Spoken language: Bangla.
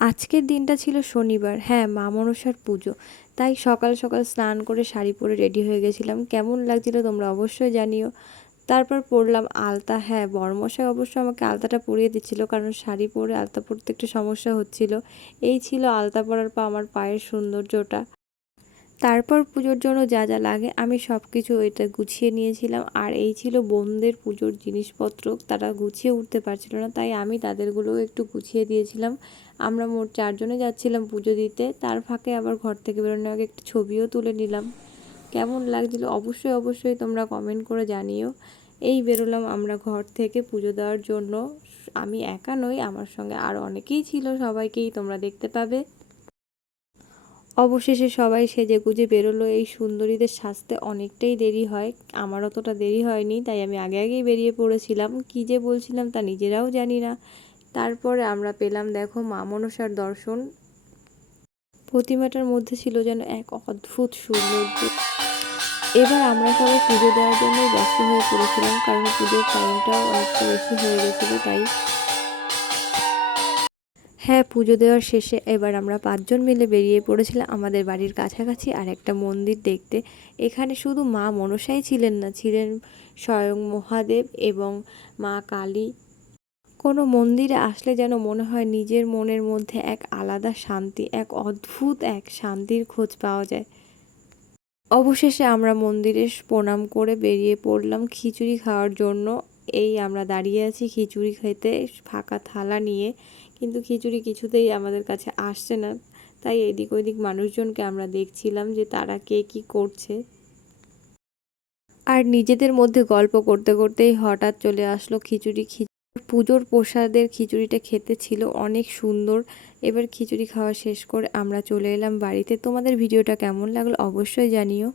আজকের দিনটা ছিল শনিবার, হ্যাঁ মা মনসার পুজো। তাই সকাল সকাল স্নান করে শাড়ি পরে রেডি হয়ে গেছিলাম। কেমন লাগছিল তোমরা অবশ্যই জানিও। তারপর পরলাম আলতা। হ্যাঁ, বরমশাই অবশ্য আমাকে আলতাটা পরিয়ে দিচ্ছিল, কারণ শাড়ি পরে আলতা পরতে একটু সমস্যা হচ্ছিল। এই ছিল আলতা পরার পর আমার পায়ের সৌন্দর্যটা। তারপর পুজোর জন্য যা যা লাগে আমি সব কিছু এটা গুছিয়ে নিয়েছিলাম। আর এই ছিল বোনদের পুজোর জিনিসপত্র, তারা গুছিয়ে উঠতে পারছিল না, তাই আমি তাদেরগুলোও একটু গুছিয়ে দিয়েছিলাম। আমরা মোট 4 জনে যাচ্ছিলাম পুজো দিতে, তার ফাঁকে আবার ঘর থেকে বেরোনোর আগে একটু ছবিও তুলে নিলাম। কেমন লাগছিল অবশ্যই অবশ্যই তোমরা কমেন্ট করে জানিও। এই বেরোলাম আমরা ঘর থেকে পুজো দেওয়ার জন্য। আমি একা নই, আমার সঙ্গে আরও অনেকেই ছিল, সবাইকেই তোমরা দেখতে পাবে। অবশেষে সবাই সেজেগুজে বেরোলো। এই সুন্দরীদের সাজতে অনেকটাই দেরি হয়, আমার অতটা দেরি হয়নি, তাই আমি আগে আগেই বেরিয়ে পড়েছিলাম। কী যে বলছিলাম তা নিজেরাও জানি না। তারপরে আমরা পেলাম দেখো মা মনসার দর্শন। প্রতিমাটার মধ্যে ছিল যেন এক অদ্ভুত সৌন্দর্য। এবার আমরা সবাই পুজো দেওয়ার জন্যই ব্যস্ত হয়ে পড়েছিলাম, কারণ পুজোর টাইমটাও অনেকটা বেশি হয়ে গেছিলো তাই। হ্যাঁ, পুজো দেওয়ার শেষে এবার আমরা 5 জন মিলে বেরিয়ে পড়েছিলাম আমাদের বাড়ির কাছাকাছি আর একটা মন্দির দেখতে। এখানে শুধু মা মনসাই ছিলেন না, ছিলেন স্বয়ং মহাদেব এবং মা কালী। কোনো মন্দিরে আসলে যেন মনে হয় নিজের মনের মধ্যে এক আলাদা শান্তি, এক অদ্ভুত এক শান্তির খোঁজ পাওয়া যায়। অবশেষে আমরা মন্দিরে প্রণাম করে বেরিয়ে পড়লাম খিচুড়ি খাওয়ার জন্য। এই আমরা দাঁড়িয়ে আছি খিচুড়ি খেতে ফাঁকা থালা নিয়ে, কিন্তু খিচুড়ি কিছুতেই আমাদের কাছে আসছে না। তাই এদিক ওইদিক মানুষজনকে আমরা দেখছিলাম যে তারা কে কী করছে। আর নিজেদের মধ্যে গল্প করতে করতেই হঠাৎ চলে আসলো খিচুড়ি। পুজোর প্রসাদের খিচুড়িটা খেতে ছিল অনেক সুন্দর। এবার খিচুড়ি খাওয়া শেষ করে আমরা চলে এলাম বাড়িতে। তোমাদের ভিডিওটা কেমন লাগলো অবশ্যই জানিও।